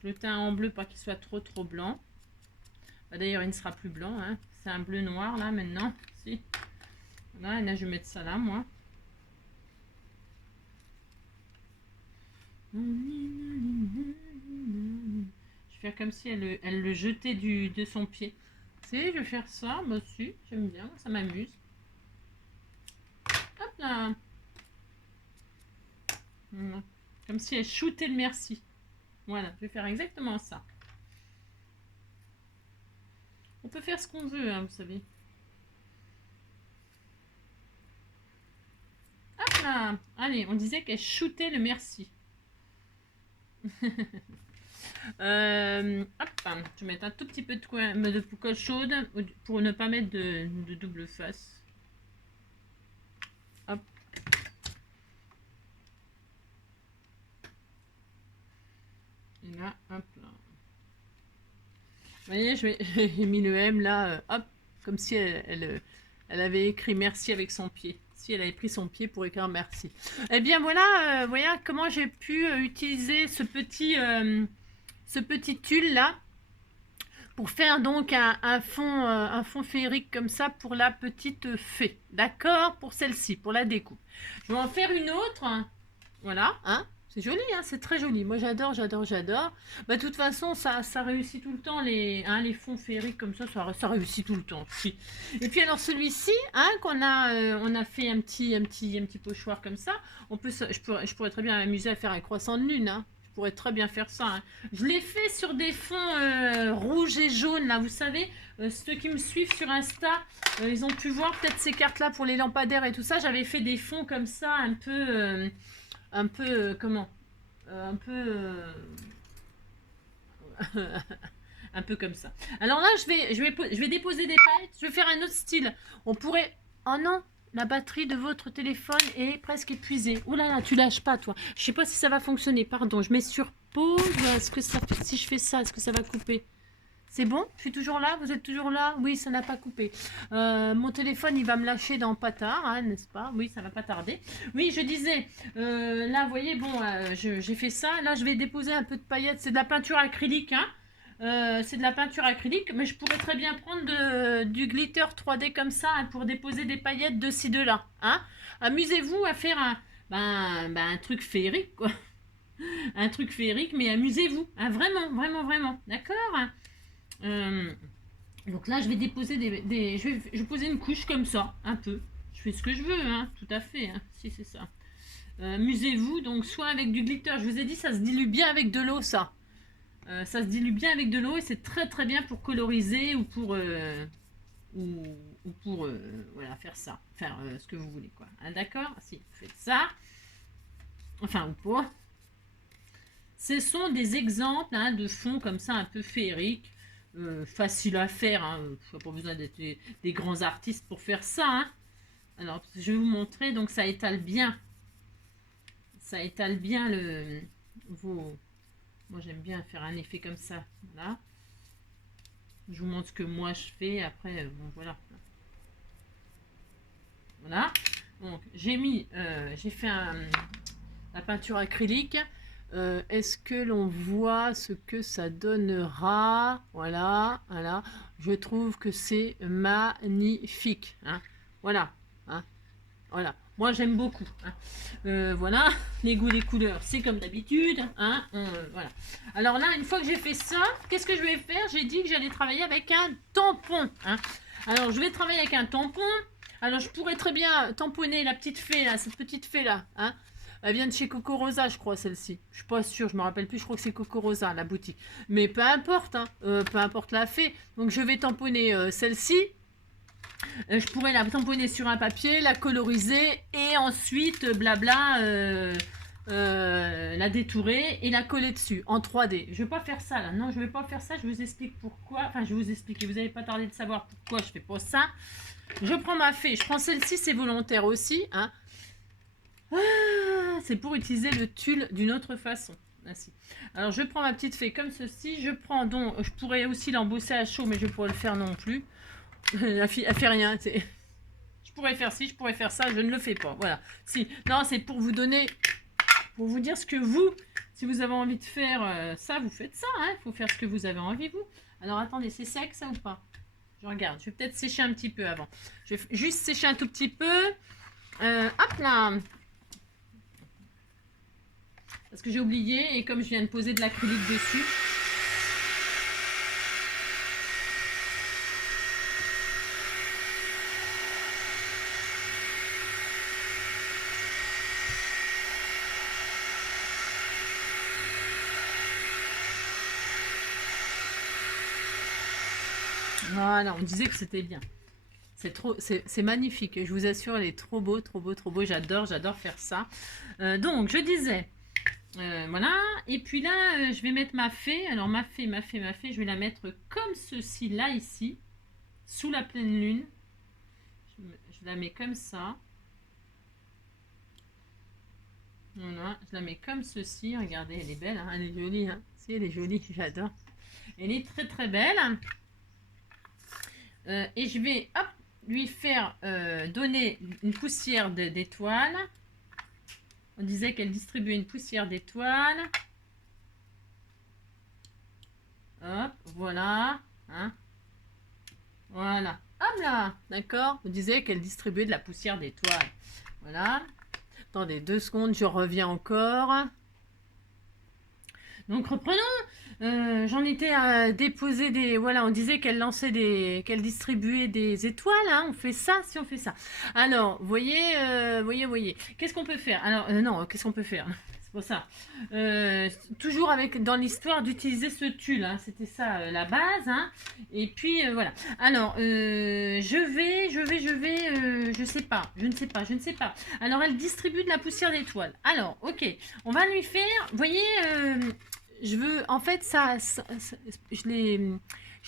Je le teins en bleu, pas qu'il soit trop blanc. Bah, d'ailleurs, il ne sera plus blanc. Hein. C'est un bleu noir, là, maintenant. Si. Voilà, et là, je vais mettre ça là, moi. Je vais faire comme si elle le jetait de son pied. Si, je vais faire ça. Bah, si, j'aime bien. Ça m'amuse. Hop là. Voilà. Comme si elle shootait le merci. Voilà, je vais faire exactement ça. On peut faire ce qu'on veut, hein, vous savez. Hop là. Allez, on disait qu'elle shootait le merci. Hop, je vais mettre un tout petit peu de colle chaude pour ne pas mettre de double face. Hop. Et là, hop là. Vous voyez, j'ai mis le M là, hop, comme si elle avait écrit merci avec son pied. Si elle avait pris son pied pour écrire merci. Eh bien voilà, voilà comment j'ai pu utiliser ce petit tulle là pour faire donc un fond féerique comme ça pour la petite fée. D'accord? Pour celle-ci, pour la découpe. Je vais en faire une autre. Voilà, hein? C'est joli, hein, c'est très joli. Moi, j'adore. Bah, de toute façon, ça réussit tout le temps, les fonds féeriques comme ça réussit tout le temps. Si. Et puis, alors, celui-ci, hein, on a fait un petit pochoir comme ça. Je pourrais très bien m'amuser à faire un croissant de lune, hein. Je pourrais très bien faire ça. Hein. Je l'ai fait sur des fonds rouges et jaunes, là, vous savez. Ceux qui me suivent sur Insta, ils ont pu voir peut-être ces cartes-là pour les lampadaires et tout ça. J'avais fait des fonds comme ça, un peu comment un peu un peu comme ça. Alors là, je vais déposer des palettes. Je vais faire un autre style. On pourrait... Oh non, la batterie de votre téléphone est presque épuisée. Oh là là, tu lâches pas, toi. Je sais pas si ça va fonctionner. Pardon, je mets sur pause. Est-ce que ça, si je fais ça, est-ce que ça va couper? C'est bon? Je suis toujours là? Vous êtes toujours là? Oui, ça n'a pas coupé. Mon téléphone, il va me lâcher dans pas tard, hein, n'est-ce pas? Oui, ça va pas tarder. Oui, je disais, là, vous voyez, bon, j'ai fait ça. Là, je vais déposer un peu de paillettes. C'est de la peinture acrylique, hein. C'est de la peinture acrylique, mais je pourrais très bien prendre du glitter 3D comme ça, hein, pour déposer des paillettes de ci, de là. Hein. Amusez-vous à faire un truc féerique, quoi. Un truc féerique, mais amusez-vous. Hein, vraiment, vraiment, vraiment. D'accord? euh, donc là, je vais déposer je vais poser une couche comme ça, un peu. Je fais ce que je veux, hein, tout à fait, hein, si c'est ça. Amusez-vous, donc soit avec du glitter. Je vous ai dit, ça se dilue bien avec de l'eau, ça. Ça se dilue bien avec de l'eau et c'est très très bien pour coloriser ou pour voilà, faire ça, faire ce que vous voulez, quoi. Hein, d'accord? Si vous faites ça, enfin ou pas. Ce sont des exemples, hein, de fonds comme ça un peu féeriques, facile à faire, hein. Il n'y a pas besoin d'être des grands artistes pour faire ça, hein. Alors je vais vous montrer, donc ça étale bien vos. Moi, j'aime bien faire un effet comme ça. Voilà. Je vous montre ce que moi je fais. Après, bon, voilà. Voilà. Donc, j'ai fait la peinture acrylique. Est-ce que l'on voit ce que ça donnera? Voilà, voilà. Je trouve que c'est magnifique. Hein. Voilà. Hein. Voilà. Moi, j'aime beaucoup. Hein. Voilà, les goûts, les couleurs, c'est comme d'habitude. Hein. Voilà. Alors là, une fois que j'ai fait ça, qu'est-ce que je vais faire? J'ai dit que j'allais travailler avec un tampon. Hein. Alors, je vais travailler avec un tampon. Alors, je pourrais très bien tamponner la petite fée, là, cette petite fée-là. Hein. Elle vient de chez Coco Rosa, je crois, celle-ci. Je suis pas sûre, je me rappelle plus, je crois que c'est Coco Rosa, la boutique. Mais peu importe, hein, peu importe la fée. Donc, je vais tamponner celle-ci. Je pourrais la tamponner sur un papier, la coloriser et ensuite, blabla, la détourer et la coller dessus en 3D. Je ne vais pas faire ça là. Non, je ne vais pas faire ça. Je vous explique pourquoi. Enfin, je vais vous expliquer. Vous n'allez pas tarder de savoir pourquoi je fais pas ça. Je prends ma fée. Je prends celle-ci, c'est volontaire aussi. Hein. C'est pour utiliser le tulle d'une autre façon. Ainsi. Alors, je prends ma petite fée comme ceci. Je prends donc, je pourrais aussi l'embosser à chaud, mais je ne pourrais le faire non plus. Elle fait rien. Je pourrais faire ci, je pourrais faire ça, je ne le fais pas. Voilà. Si. Non, c'est pour vous donner, pour vous dire ce que vous, si vous avez envie de faire ça, vous faites ça. Il faut faire ce que vous avez envie, vous. Alors attendez, c'est sec ça ou pas? Je regarde. Je vais peut-être sécher un petit peu avant. Je vais juste sécher un tout petit peu. Hop là. Parce que j'ai oublié et comme je viens de poser de l'acrylique dessus. Voilà, on disait que c'était bien. C'est magnifique. Je vous assure, elle est trop beau, trop beau, trop beau. J'adore faire ça. Donc, je disais, voilà. Et puis là, je vais mettre ma fée. Alors, ma fée, je vais la mettre comme ceci, là, ici, sous la pleine lune. Je la mets comme ça. Voilà, je la mets comme ceci. Regardez, elle est belle, hein, elle est jolie. Hein. Si, elle est jolie, j'adore. Elle est très, très belle. Et je vais hop, lui faire donner une poussière d'étoiles. On disait qu'elle distribuait une poussière d'étoiles. Hop, voilà. Hein. Voilà. Hop là. D'accord. On disait qu'elle distribuait de la poussière d'étoiles. Voilà. Attendez 2 secondes, je reviens encore. Donc reprenons. J'en étais à déposer des. Voilà, on disait qu'elle lançait qu'elle distribuait des étoiles. Hein, on fait ça si on fait ça. Alors, voyez. Qu'est-ce qu'on peut faire? Alors, non, qu'est-ce qu'on peut faire? C'est pour ça. Toujours dans l'histoire d'utiliser ce tulle. Hein, c'était ça la base. Hein, et puis voilà. Alors, je ne sais pas. Alors, elle distribue de la poussière d'étoiles. Alors, ok, on va lui faire. Voyez. Je veux, en fait, je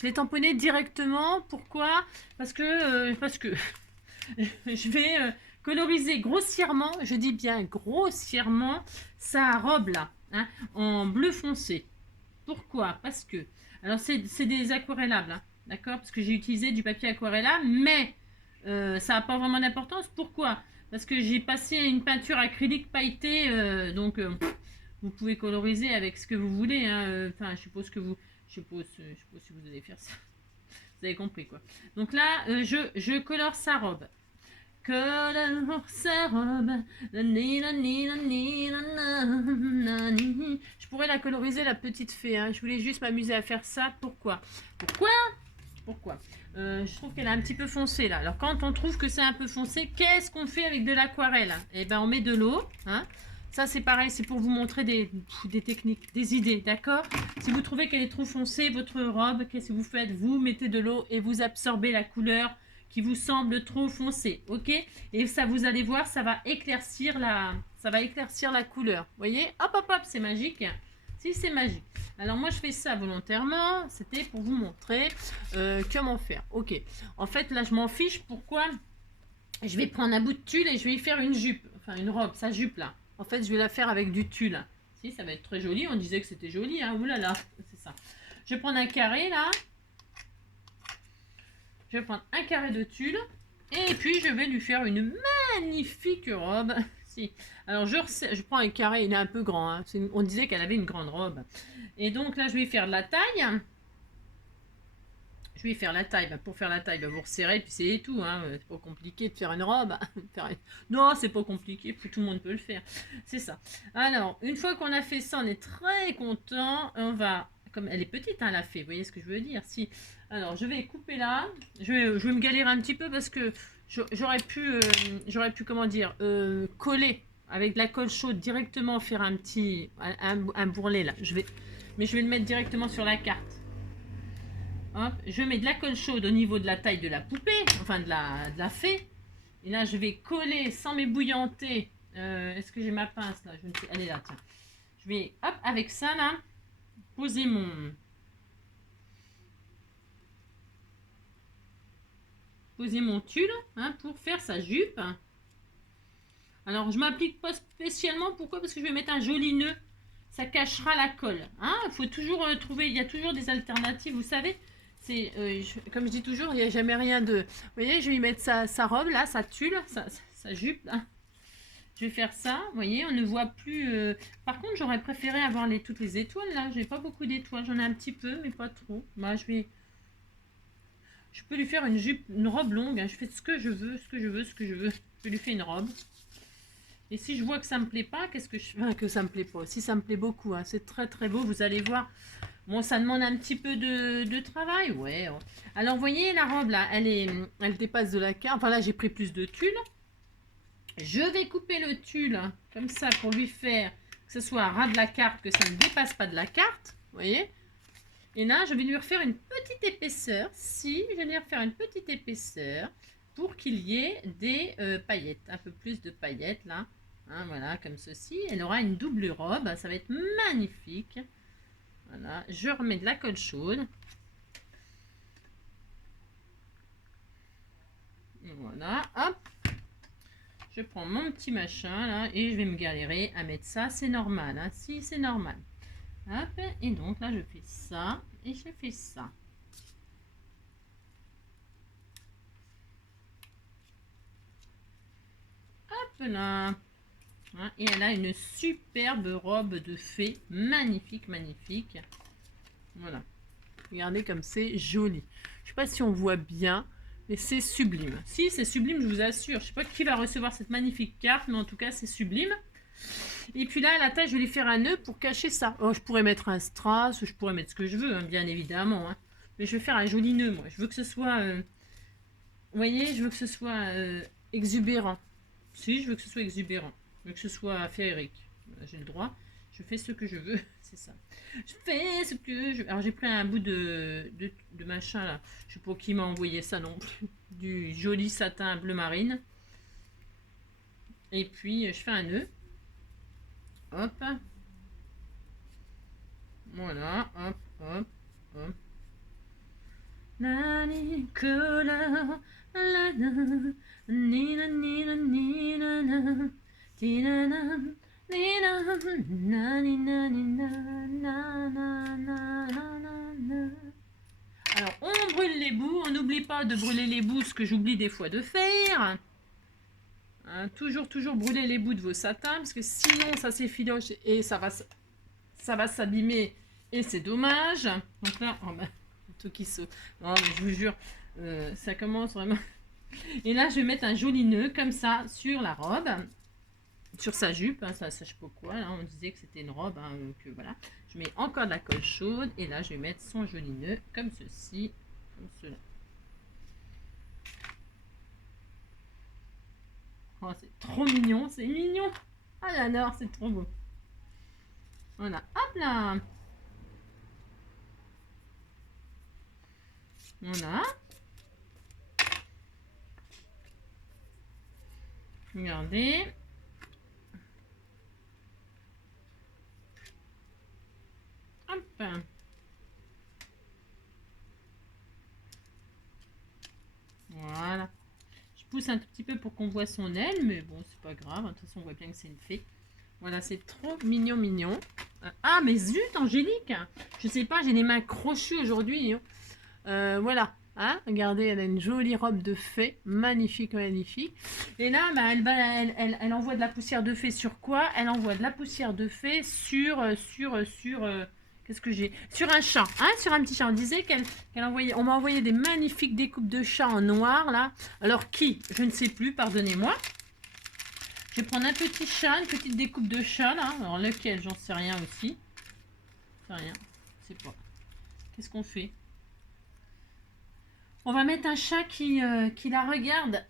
l'ai tamponné directement. Pourquoi? Parce que Je vais coloriser grossièrement, je dis bien grossièrement, sa robe là, hein, en bleu foncé. Pourquoi? Parce que, alors c'est des aquarellables, hein, d'accord? Parce que j'ai utilisé du papier aquarellable, mais ça n'a pas vraiment d'importance. Pourquoi? Parce que j'ai passé une peinture acrylique pailletée, donc vous pouvez coloriser avec ce que vous voulez. Hein, enfin, je suppose que vous allez faire ça. Vous avez compris quoi. Donc là, je colore sa robe. Colore sa robe. Je pourrais la coloriser, la petite fée. Hein. Je voulais juste m'amuser à faire ça. Pourquoi? Pourquoi je trouve qu'elle est un petit peu foncée là. Alors quand on trouve que c'est un peu foncé, qu'est-ce qu'on fait avec de l'aquarelle? Eh ben on met de l'eau. Hein. Ça c'est pareil, c'est pour vous montrer des techniques, des idées, d'accord? Si vous trouvez qu'elle est trop foncée, votre robe, qu'est-ce que vous faites? Vous mettez de l'eau et vous absorbez la couleur qui vous semble trop foncée, ok? Et ça, vous allez voir, ça va éclaircir la couleur. Vous voyez? Hop, hop, hop, c'est magique. Si, c'est magique. Alors moi, je fais ça volontairement. C'était pour vous montrer comment faire. Ok. En fait, là, je m'en fiche. Pourquoi? Je vais prendre un bout de tulle et je vais y faire une jupe. Enfin, une robe, sa jupe là. En fait, je vais la faire avec du tulle. Si, ça va être très joli. On disait que c'était joli, hein. Ouh là là, c'est ça. Je vais prendre un carré là. Je vais prendre un carré de tulle. Et puis, je vais lui faire une magnifique robe. Si. Alors, je prends un carré, il est un peu grand. Hein. On disait qu'elle avait une grande robe. Et donc, là, je vais faire de la taille. Je vais faire la taille. Pour faire la taille, vous resserrez, puis c'est tout. Hein. C'est pas compliqué de faire une robe. Non, c'est pas compliqué. Tout le monde peut le faire. C'est ça. Alors, une fois qu'on a fait ça, on est très content. On va... Comme elle est petite, hein, la fée. Vous voyez ce que je veux dire? Si. Alors, je vais couper là. Je vais me galérer un petit peu parce que j'aurais pu, comment dire, coller avec de la colle chaude directement, faire un bourrelet là. Mais je vais le mettre directement sur la carte. Hop, je mets de la colle chaude au niveau de la taille de la poupée, enfin de la fée. Et là, je vais coller sans m'ébouillanter. Est-ce que j'ai ma pince là? Elle est là, tiens. Je vais, hop, avec ça là, poser mon tulle, hein, pour faire sa jupe. Alors, je m'applique pas spécialement. Pourquoi? Parce que je vais mettre un joli nœud. Ça cachera la colle. Hein, il faut toujours trouver. Il y a toujours des alternatives. Vous savez, comme je dis toujours, il n'y a jamais rien de. Vous voyez, je vais y mettre sa robe là, sa tulle, sa jupe. Là. Je vais faire ça. Vous voyez, on ne voit plus. Par contre, j'aurais préféré avoir toutes les étoiles là. J'ai pas beaucoup d'étoiles. J'en ai un petit peu, mais pas trop. Bah, je peux lui faire une jupe, une robe longue. Hein. Je fais ce que je veux. Je lui fais une robe. Et si je vois que ça me plaît pas, qu'est-ce que je fais? Enfin, que ça me plaît pas. Si ça me plaît beaucoup, hein, c'est très très beau. Vous allez voir. Bon, ça demande un petit peu de travail, ouais. Alors, vous voyez, la robe là, elle dépasse de la carte. Enfin là, j'ai pris plus de tulle. Je vais couper le tulle hein, comme ça pour lui faire que ce soit à ras de la carte, que ça ne dépasse pas de la carte. Vous voyez? Et là, je vais lui refaire une petite épaisseur. Si, je vais lui refaire une petite épaisseur pour qu'il y ait des paillettes. Un peu plus de paillettes là. Hein, voilà, comme ceci. Elle aura une double robe. Ça va être magnifique. Voilà, je remets de la colle chaude. Voilà, hop. Je prends mon petit machin là et je vais me galérer à mettre ça. C'est normal, hein, si c'est normal. Hop, et donc là je fais ça et je fais ça. Hop là. Et elle a une superbe robe de fée. Magnifique, magnifique. Voilà. Regardez comme c'est joli. Je sais pas si on voit bien, mais c'est sublime. Si, c'est sublime, je vous assure. Je sais pas qui va recevoir cette magnifique carte, mais en tout cas, c'est sublime. Et puis là, à la taille, je vais lui faire un nœud pour cacher ça. Oh, je pourrais mettre un strass, je pourrais mettre ce que je veux, hein, bien évidemment. Hein. Mais je vais faire un joli nœud, moi. Je veux que ce soit... vous voyez, je veux que ce soit exubérant. Si, je veux que ce soit exubérant. Je veux que ce soit féerique. J'ai le droit. Je fais ce que je veux. C'est ça. Je fais ce que je veux. Alors, j'ai pris un bout de machin, là. Je sais pas qui m'a envoyé ça non plus. Du joli satin bleu marine. Et puis, je fais un nœud. Hop. Voilà. Hop, hop, hop. la couleur, la la, ni la ni la ni la la, ti la la, ni la, na ni na ni na, na na na na na na. Alors, on brûle les bouts, on n'oublie pas de brûler les bouts, ce que j'oublie des fois de faire. Hein, toujours brûler les bouts de vos satins, parce que sinon ça s'effiloche et ça va s'abîmer et c'est dommage. Donc là, oh ben, tout qui saute. Non, mais je vous jure, ça commence vraiment. Et là, je vais mettre un joli nœud comme ça sur la robe, sur sa jupe. Hein, ça, je sais pas quoi. Là, on disait que c'était une robe, hein, que voilà. Je mets encore de la colle chaude et là, je vais mettre son joli nœud comme ceci, comme cela. Oh, c'est trop mignon, c'est mignon. Ah, j'adore, c'est trop beau. Voilà, hop là. Voilà. Regardez. Hop. Voilà. Je pousse un tout petit peu pour qu'on voit son aile, mais bon, c'est pas grave. De toute façon, on voit bien que c'est une fée. Voilà, c'est trop mignon, mignon. Ah, mais zut, Angélique. Je sais pas, j'ai les mains crochues aujourd'hui. Voilà. Hein, regardez, elle a une jolie robe de fée. Magnifique, magnifique. Et là, bah, elle envoie de la poussière de fée sur quoi? Elle envoie de la poussière de fée sur qu'est-ce que j'ai? Sur un chat, hein, sur un petit chat. On disait on m'a envoyé des magnifiques découpes de chats en noir, là. Alors, qui? Je ne sais plus, pardonnez-moi. Je vais prendre un petit chat, une petite découpe de chat, là. Alors, lequel? J'en sais rien aussi. Je sais rien. Je sais pas. Qu'est-ce qu'on fait? On va mettre un chat qui la regarde,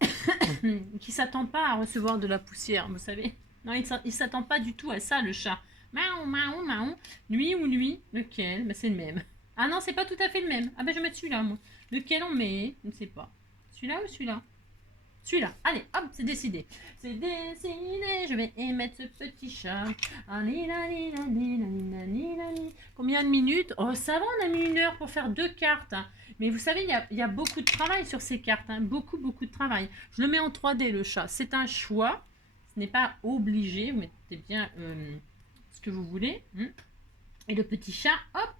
qui s'attend pas à recevoir de la poussière, vous savez. Non, il s'attend pas du tout à ça, le chat. Maou, maou, maou. Lui ou lui? Lequel? Ben, c'est le même. Ah non, c'est pas tout à fait le même. Ah ben, je vais mettre celui-là, moi. Lequel on met? Je ne sais pas. Celui-là ou celui-là? Celui-là. Allez, hop, c'est décidé. C'est décidé. Je vais émettre ce petit chat. Combien de minutes? Oh, ça va, on a mis 1 heure pour faire 2 cartes. Mais vous savez, il y a beaucoup de travail sur ces cartes. Hein. Beaucoup de travail. Je le mets en 3D, le chat. C'est un choix. Ce n'est pas obligé. Vous mettez bien ce que vous voulez. Et le petit chat, hop,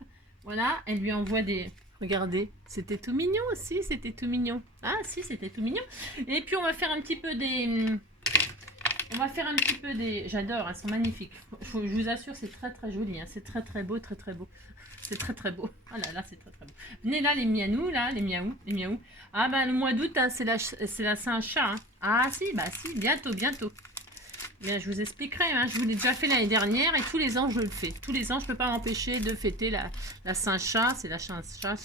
voilà, elle lui envoie des... Regardez, c'était tout mignon aussi, c'était tout mignon. Ah si, c'était tout mignon. Et puis on va faire un petit peu des... J'adore, elles sont magnifiques. Je vous assure, c'est très joli. Hein. C'est très beau, très beau. C'est très beau. Ah là là, c'est très beau. Venez là, les mianou, là, les miaou. Ah bah le mois d'août, hein, c'est la Saint-Chat. Hein. Ah si, bah si, bientôt. Bien, je vous expliquerai, hein. Je vous l'ai déjà fait l'année dernière et tous les ans je le fais. Tous les ans, je ne peux pas m'empêcher de fêter la Saint-Chat. C'est la Saint-Chat.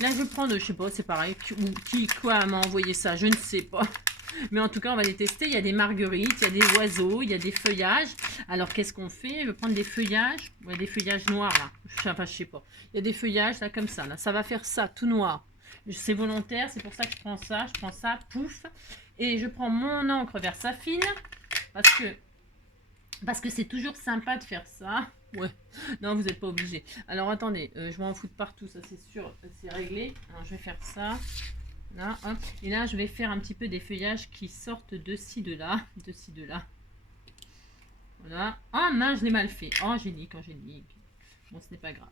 Là, je vais prendre, je sais pas, c'est pareil. Quoi m'a envoyé ça? Je ne sais pas. Mais en tout cas, on va les tester. Il y a des marguerites, il y a des oiseaux, il y a des feuillages. Alors, qu'est-ce qu'on fait? Je vais prendre des feuillages. Ouais, des feuillages noirs, là. Enfin, je sais pas. Il y a des feuillages, là, comme ça. Là. Ça va faire ça, tout noir. C'est volontaire, c'est pour ça que je prends ça, pouf. Et je prends mon encre Versafine. Parce que c'est toujours sympa de faire ça. Ouais, non, vous n'êtes pas obligé. Alors, attendez, je vais en foutre partout, ça c'est sûr, c'est réglé. Alors, je vais faire ça. Là, hop. Et là, je vais faire un petit peu des feuillages qui sortent de ci, de là. Voilà. Ah mince, je l'ai mal fait. Oh, Angélique. Bon, ce n'est pas grave.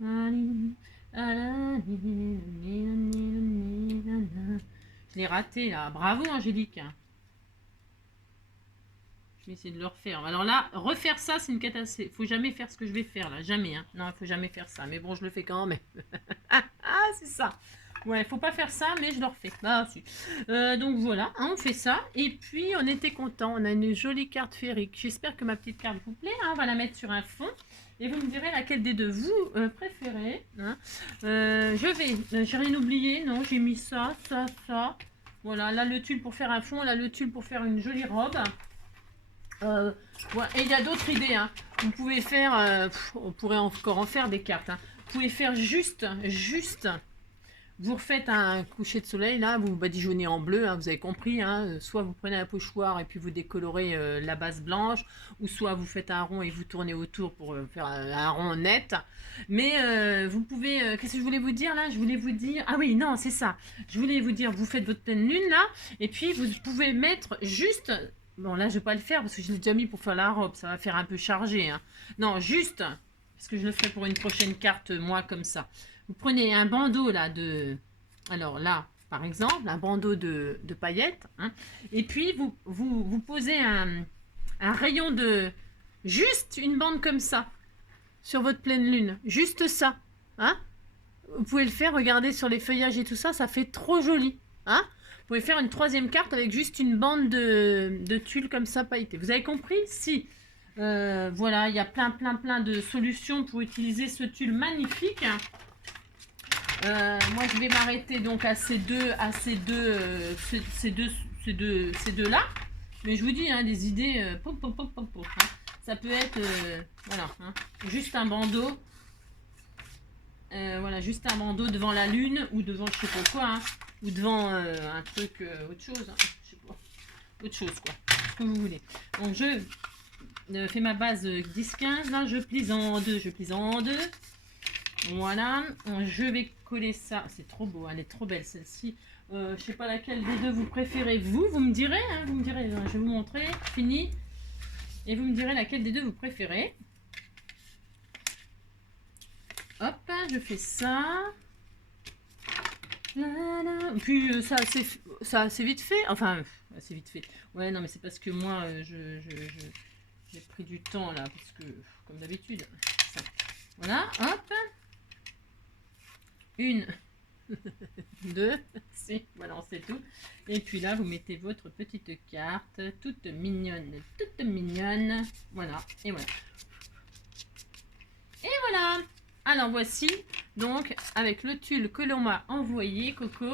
Je l'ai raté là. Bravo Angélique. Je vais essayer de le refaire. Alors là, refaire ça, c'est une catastrophe. Il faut jamais faire ce que je vais faire là. Jamais. Hein. Non, il faut jamais faire ça. Mais bon, je le fais quand même. Ah, c'est ça. Ouais, faut pas faire ça, mais je le refais. Ah, si. Donc voilà, hein, on fait ça. Et puis, on était content. On a une jolie carte féerique. J'espère que ma petite carte vous plaît. Hein. On va la mettre sur un fond. Et vous me direz laquelle des deux vous préférez. Hein. J'ai rien oublié. Non, j'ai mis ça. Voilà, là le tulle pour faire un fond. Là le tulle pour faire une jolie robe. Ouais, et il y a d'autres idées. Hein. Vous pouvez faire... on pourrait encore en faire des cartes. Hein. Vous pouvez faire juste vous refaites un coucher de soleil, là, vous badigeonnez en bleu, hein, vous avez compris, hein, soit vous prenez un pochoir et puis vous décolorez la base blanche, ou soit vous faites un rond et vous tournez autour pour faire un rond net. Mais vous pouvez, qu'est-ce que je voulais vous dire là? Je voulais vous dire, ah oui, non, c'est ça. Je voulais vous dire, vous faites votre pleine lune là, et puis vous pouvez mettre juste, bon là je vais pas le faire parce que je l'ai déjà mis pour faire la robe, ça va faire un peu chargé, hein. Non, juste, parce que je le ferai pour une prochaine carte, moi, comme ça. Vous prenez un bandeau là alors là, par exemple, un bandeau de paillettes, hein, et puis vous posez un rayon de juste une bande comme ça sur votre pleine lune, juste ça, hein. Vous pouvez le faire, regardez sur les feuillages et tout ça, ça fait trop joli, hein. Vous pouvez faire une troisième carte avec juste une bande de tulle comme ça pailletée. Vous avez compris? Si. Voilà, il y a plein de solutions pour utiliser ce tulle magnifique. Moi, je vais m'arrêter donc à ces deux là. Mais je vous dis, hein, des idées, hein. Ça peut être, voilà, hein, juste un bandeau. Voilà, juste un bandeau devant la lune ou devant je sais pas quoi, hein, ou devant un truc, autre chose, hein, je sais pas, autre chose quoi, ce que vous voulez. Donc je fais ma base 10-15, là je plie en deux, voilà, je vais coller ça, c'est trop beau, elle est trop belle celle-ci. Je sais pas laquelle des deux vous préférez, vous me direz, hein, je vais vous montrer, fini, et vous me direz laquelle des deux vous préférez. Hop, je fais ça. Puis ça c'est vite fait. Enfin, c'est vite fait. Ouais, non, mais c'est parce que moi, j'ai pris du temps là, parce que, comme d'habitude. Voilà, hop. Une, deux, si, voilà, c'est tout. Et puis là, vous mettez votre petite carte, toute mignonne. Voilà, et voilà. Et voilà. Alors voici, donc, avec le tulle que l'on m'a envoyé, Coco.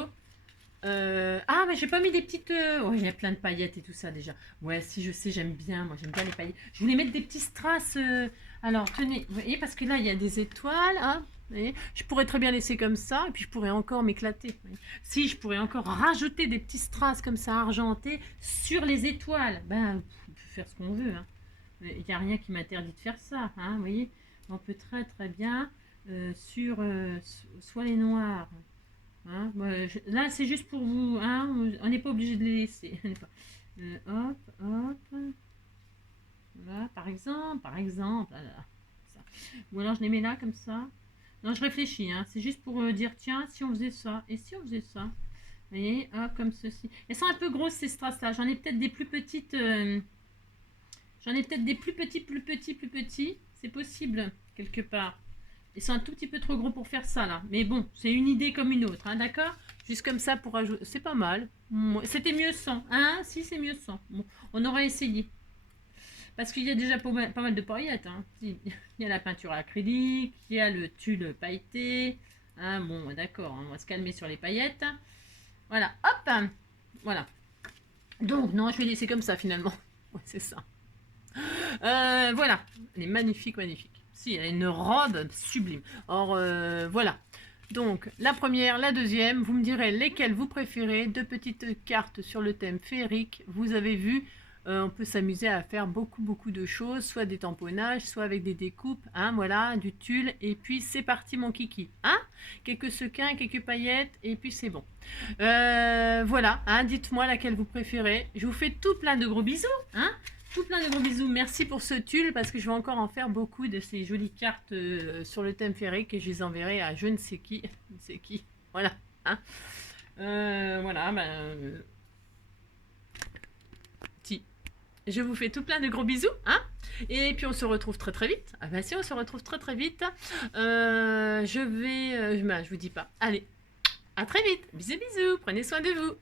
Ah, mais j'ai pas mis des petites... Oh, il y a plein de paillettes et tout ça déjà. Ouais, si, je sais, j'aime bien. Moi, j'aime bien les paillettes. Je voulais mettre des petits strass. Alors, tenez, vous voyez, parce que là, il y a des étoiles. Hein, vous voyez, je pourrais très bien laisser comme ça. Et puis, je pourrais encore m'éclater. Si, je pourrais encore rajouter des petits strass comme ça, argentés, sur les étoiles. Ben, on peut faire ce qu'on veut. Hein. Il n'y a rien qui m'interdit de faire ça. Hein, vous voyez, on peut très bien... sur soit les noirs, hein, là c'est juste pour vous, hein, on n'est pas obligé de les laisser. Hop, voilà, par exemple, voilà, ça. Ou alors je les mets là comme ça. Non, je réfléchis, hein, c'est juste pour dire tiens, si on faisait ça, et si on faisait ça, vous voyez, hop, comme ceci. Elles sont un peu grosses ces strass là, j'en ai peut-être des plus petites, plus petits, c'est possible quelque part. Ils sont un tout petit peu trop gros pour faire ça là. Mais bon, c'est une idée comme une autre, hein, d'accord? Juste comme ça pour ajouter. C'est pas mal. C'était mieux sans. Hein? Si, c'est mieux sans. Bon, on aura essayé. Parce qu'il y a déjà pas mal de paillettes. Hein. Il y a la peinture acrylique, il y a le tulle pailleté. Hein, bon, d'accord, on va se calmer sur les paillettes. Voilà, hop. Voilà. Donc, non, je vais laisser comme ça finalement. Ouais, c'est ça. Voilà. Elle est magnifique. Si, elle a une robe sublime. Or, voilà. Donc, la première, la deuxième, vous me direz lesquelles vous préférez. Deux petites cartes sur le thème féerique. Vous avez vu, on peut s'amuser à faire beaucoup de choses, soit des tamponnages, soit avec des découpes. Hein, voilà, du tulle. Et puis, c'est parti, mon kiki. Hein, quelques sequins, quelques paillettes, et puis c'est bon. Voilà, hein, dites-moi laquelle vous préférez. Je vous fais tout plein de gros bisous. Hein. Tout plein de gros bisous. Merci pour ce tulle parce que je vais encore en faire beaucoup de ces jolies cartes sur le thème féerique et je les enverrai à je ne sais qui. Voilà. Hein. Voilà. Je vous fais tout plein de gros bisous. Hein. Et puis on se retrouve très vite. Ah ben si, on se retrouve très vite. Je vous dis pas. Allez, à très vite. Bisous. Prenez soin de vous.